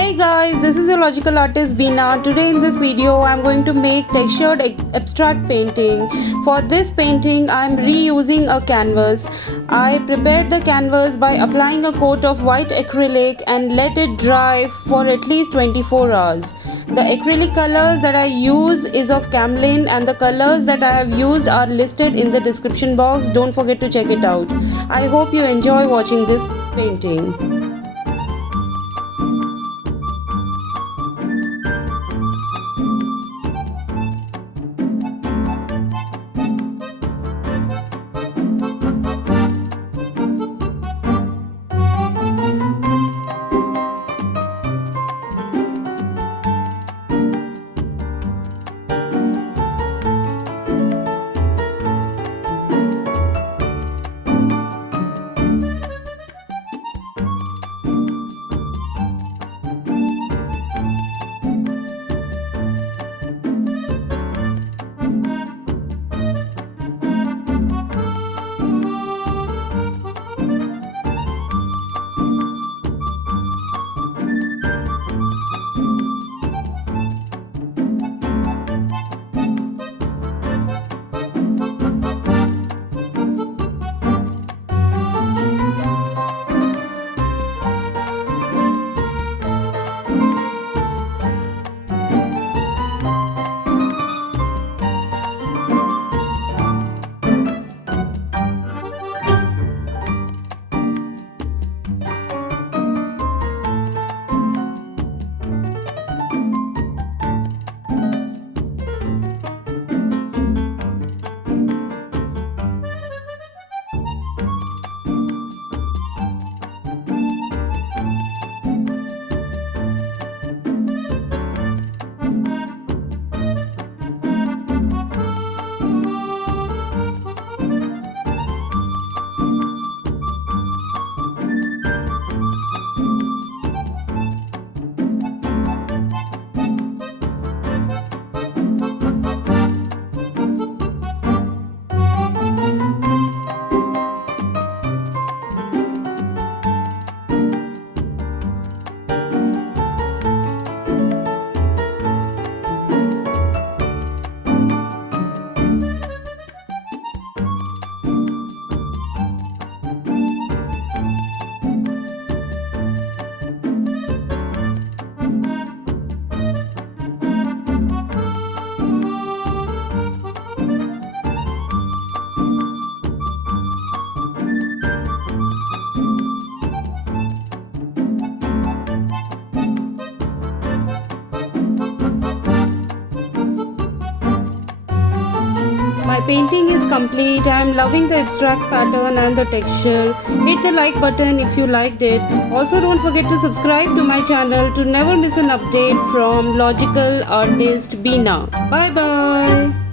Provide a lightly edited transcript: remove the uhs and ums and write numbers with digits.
Hey guys, this is your logical artist Beenaa. Today in this video I am going to make textured abstract painting. For this painting I am reusing a canvas. I prepared the canvas by applying a coat of white acrylic and let it dry for at least 24 hours. The acrylic colors that I use is of Camel and the colors that I have used are listed in the description box. Don't forget to check it out. I hope you enjoy watching this painting. My painting is complete. I am loving the abstract pattern and the texture. Hit the like button if you liked it. Also don't forget to subscribe to my channel to never miss an update from logical artist Beenaa. Bye bye.